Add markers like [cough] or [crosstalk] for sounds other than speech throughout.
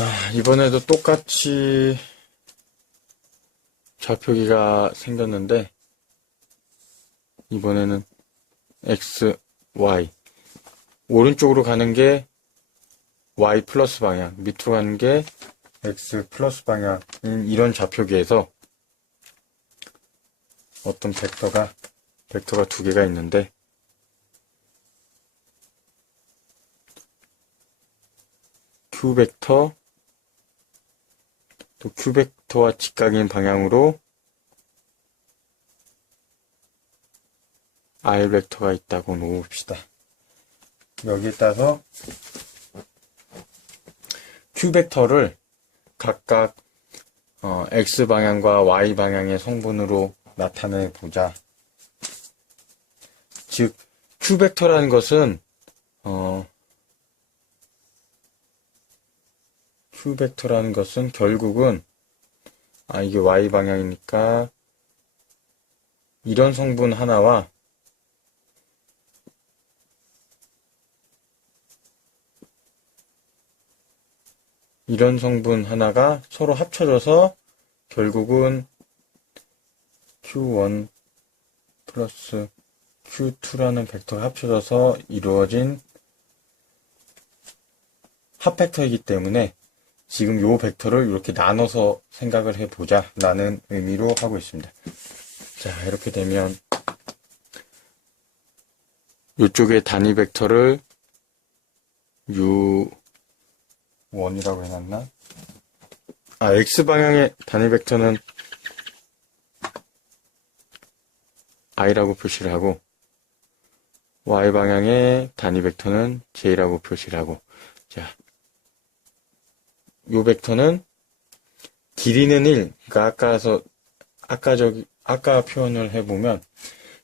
아, 이번에도 똑같이 좌표기가 생겼는데, 이번에는 X, Y. 오른쪽으로 가는 게 Y 플러스 방향, 밑으로 가는 게 X 플러스 방향인 이런 좌표기에서 어떤 벡터가, 벡터가 두 개가 있는데, Q 벡터, 또 Q 벡터와 직각인 방향으로 R 벡터가 있다고 놓읍시다. 여기에 따라서 Q 벡터를 각각 어, X 방향과 Y 방향의 성분으로 나타내 보자. 즉 Q 벡터라는 것은 어, Q 벡터라는 것은 결국은 아 이게 Y 방향이니까 이런 성분 하나와 이런 성분 하나가 서로 합쳐져서 결국은 Q1 플러스 Q2라는 벡터가 합쳐져서 이루어진 합벡터이기 때문에 지금 요 벡터를 이렇게 나눠서 생각을 해보자 라는 의미로 하고 있습니다. 자, 이렇게 되면 이쪽에 단위 벡터를 U1이라고 해놨나? 아, X방향의 단위 벡터는 I라고 표시를 하고 Y방향의 단위 벡터는 J라고 표시를 하고 자, 요 벡터는 길이는 1. 그러니까 아까서 아까 저기 아까 표현을 해보면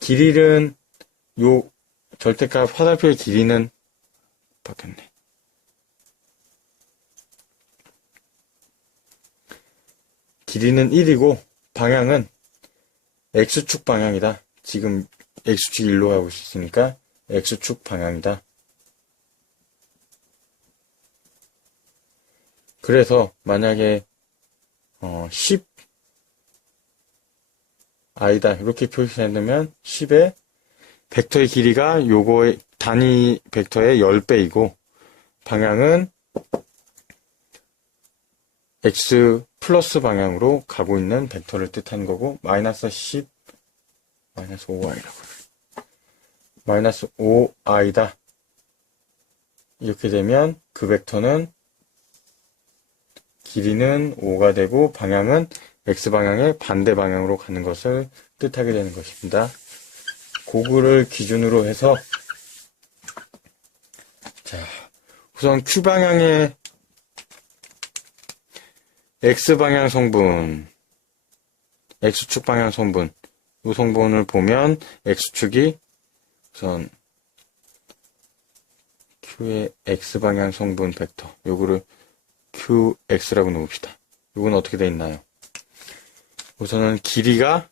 길이는 요 절대값 화살표의 길이는 바뀌었네. 길이는 1이고 방향은 x축 방향이다. 지금 x축 1로 가고 있으니까 x축 방향이다. 그래서 만약에 어, 10 아이다 이렇게 표시한다면 10의 벡터의 길이가 요거의 단위 벡터의 10배이고 방향은 x 플러스 방향으로 가고 있는 벡터를 뜻하는 거고 마이너스 10 마이너스 5i라고. 마이너스 5i다. 이렇게 되면 그 벡터는 길이는 5가 되고 방향은 x방향의 반대 방향으로 가는 것을 뜻하게 되는 것입니다. 고구를 기준으로 해서 자 우선 q방향의 x방향 성분 x축 방향 성분 이 성분을 보면 x축이 우선 q의 x방향 성분 벡터 요거를 qx라고 놓읍시다. 이건 어떻게 되어 있나요? 우선은 길이가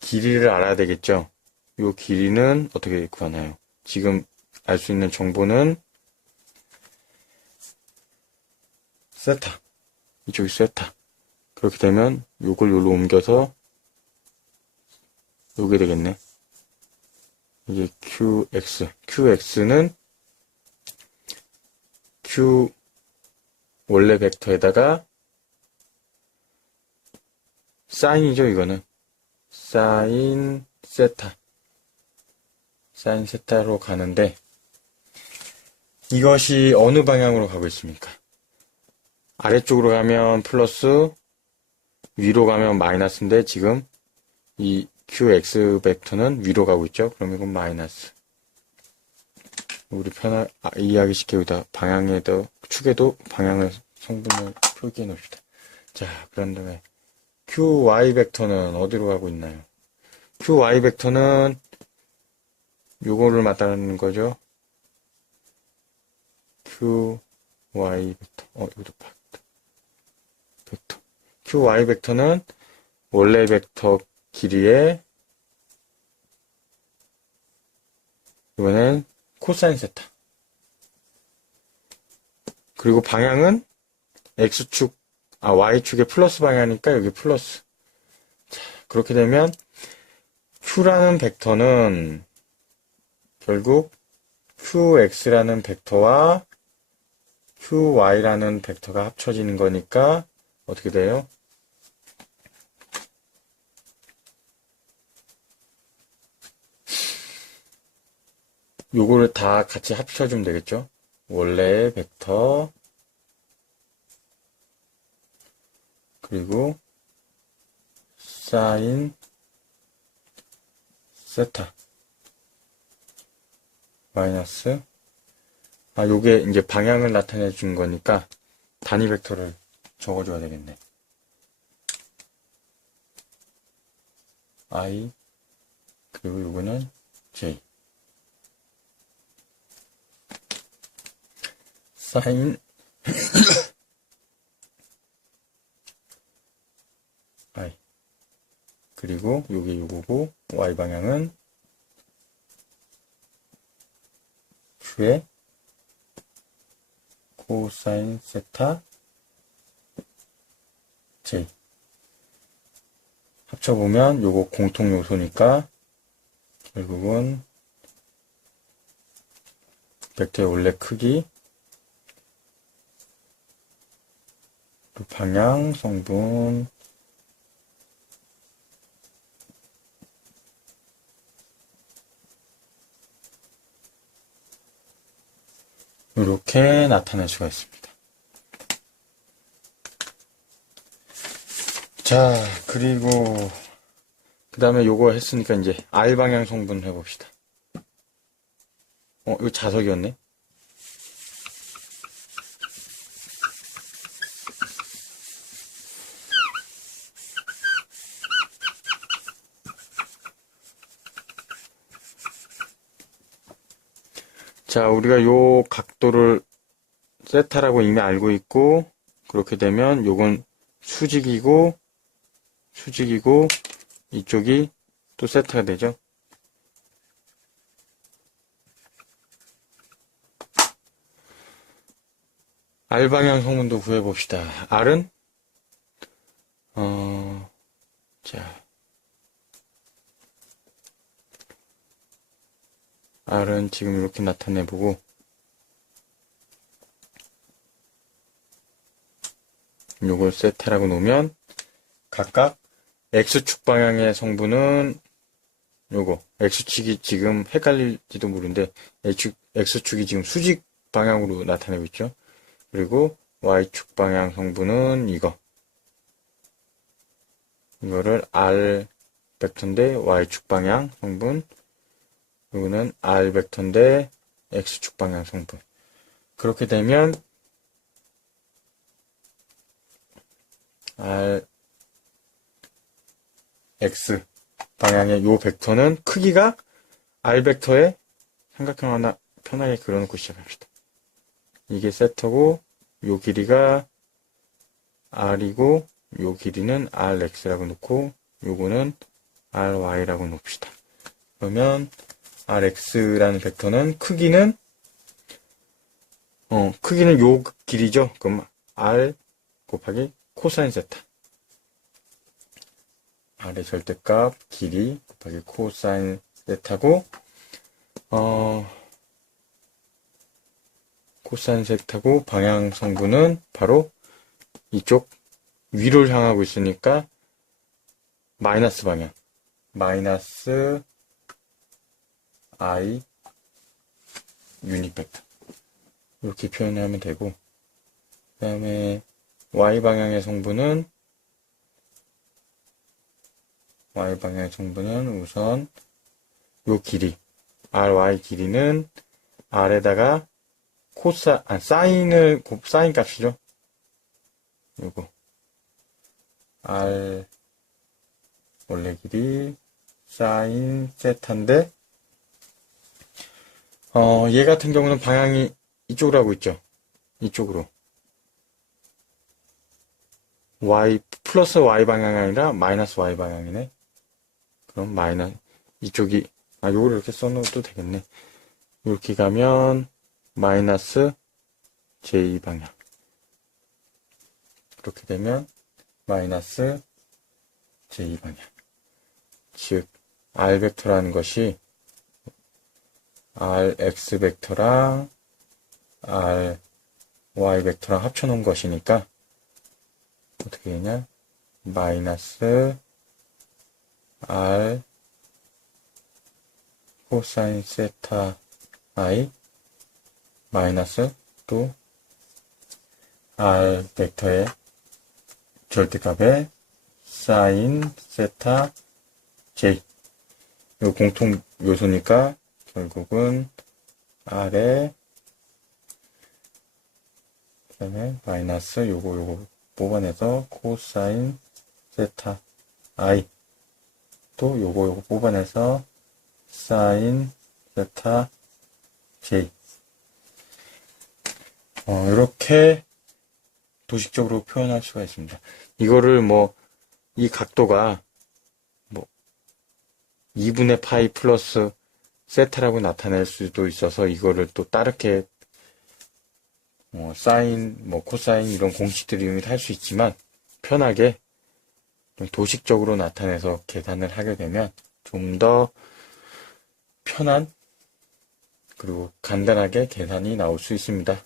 길이를 알아야 되겠죠. 이 길이는 어떻게 구하나요? 지금 알 수 있는 정보는 세타 이쪽이 세타 그렇게 되면 요걸 요로 옮겨서 요게 되겠네. 이게 qx qx는 q 원래 벡터에다가 사인이죠 이거는. 사인 세타. 사인 세타로 가는데 이것이 어느 방향으로 가고 있습니까? 아래쪽으로 가면 플러스 위로 가면 마이너스인데 지금 이 qx 벡터는 위로 가고 있죠? 그럼 이건 마이너스 우리 편하, 아, 여기다 방향에도, 축에도 방향을 성분을 표기해 놓읍시다. 자, 그런 다음에 QY 벡터는 어디로 가고 있나요? QY 벡터는 요거를 맞다는 거죠. QY 벡터. 어, 이것도 벡터. 벡터. QY 벡터는 원래 벡터 길이의 이번엔 코사인 세타. 그리고 방향은 X축, 아, Y축의 플러스 방향이니까 여기 플러스. 자, 그렇게 되면 Q라는 벡터는 결국 QX라는 벡터와 QY라는 벡터가 합쳐지는 거니까 어떻게 돼요? 요거를 다 같이 합쳐주면 되겠죠? 원래의 벡터 그리고 사인 세타 마이너스 아 요게 이제 방향을 나타내 준 거니까 단위 벡터를 적어줘야 되겠네 i 그리고 요거는 j 사인. [coughs] i 그리고 요게 요거고 y 방향은 q의 코사인 세타 j. 합쳐보면 요거 공통 요소니까 결국은 벡터의 원래 크기 그 방향 성분 이렇게 나타낼 수가 있습니다. 자, 그리고 그 다음에 요거 했으니까 이제 R 방향 성분 해봅시다. 어, 이거 자석이었네. 자, 우리가 요 각도를 세타라고 이미 알고 있고, 그렇게 되면 요건 수직이고, 수직이고, 이쪽이 또 세타가 되죠. R 방향 성분도 구해봅시다. R은, 어, 자, R은 지금 이렇게 나타내보고, 요걸 세타라고 놓으면, 각각 X축 방향의 성분은 요거, X축이 지금 헷갈릴지도 모르는데, X축, X축이 지금 수직 방향으로 나타내고 있죠. 그리고 Y축 방향 성분은 이거. 이거를 R 벡터인데 Y축 방향 성분. 이거는 R 벡터인데 X축 방향 성분. 그렇게 되면 R X 방향의 요 벡터는 크기가 R 벡터의 삼각형 하나 편하게 그려놓고 시작합시다. 이게 세터고 요 길이가 r이고 요 길이는 rx라고 놓고 요거는 ry라고 놓읍시다. 그러면 rx라는 벡터는 크기는 어 크기는 요 길이죠. 그럼 r 곱하기 코사인 세타 r의 절대값 길이 곱하기 코사인 세타고 어 코사인 세타고 방향 성분은 바로 이쪽 위를 향하고 있으니까 마이너스 방향 마이너스 i 유닛 벡터 이렇게 표현하면 되고 그 다음에 y 방향의 성분은 y 방향의 성분은 우선 요 길이 ry 길이는 r에다가 코사, 아, 사인을, 곱- 사인 값이죠. 요거. R, 원래 길이, 사인, 세타인데, 어, 얘 같은 경우는 방향이 이쪽으로 하고 있죠. 이쪽으로. Y, 플러스 Y 방향이 아니라 마이너스 Y 방향이네. 그럼 마이너스, 이쪽이, 아, 요거를 이렇게 써놓어도 되겠네. 이렇게 가면, 마이너스 j 방향. 그렇게 되면 마이너스 j 방향. 즉 r 벡터라는 것이 r x 벡터랑 r y 벡터랑 합쳐놓은 것이니까 어떻게 되냐? 마이너스 r 코사인 세타 i 마이너스 또 r 벡터의 절대값의 사인 세타 j 이 공통 요소니까 결국은 r에 그다음에 마이너스 요거 요거 뽑아내서 코사인 세타 i 또 요거 요거 뽑아내서 사인 세타 j 어, 이렇게 도식적으로 표현할 수가 있습니다. 이거를 뭐, 이 각도가 뭐, 2분의 파이 플러스 세타라고 나타낼 수도 있어서 이거를 또 다르게 뭐, 사인, 뭐, 코사인 이런 공식들을 이용해서 할 수 있지만 편하게 좀 도식적으로 나타내서 계산을 하게 되면 좀 더 편한 그리고 간단하게 계산이 나올 수 있습니다.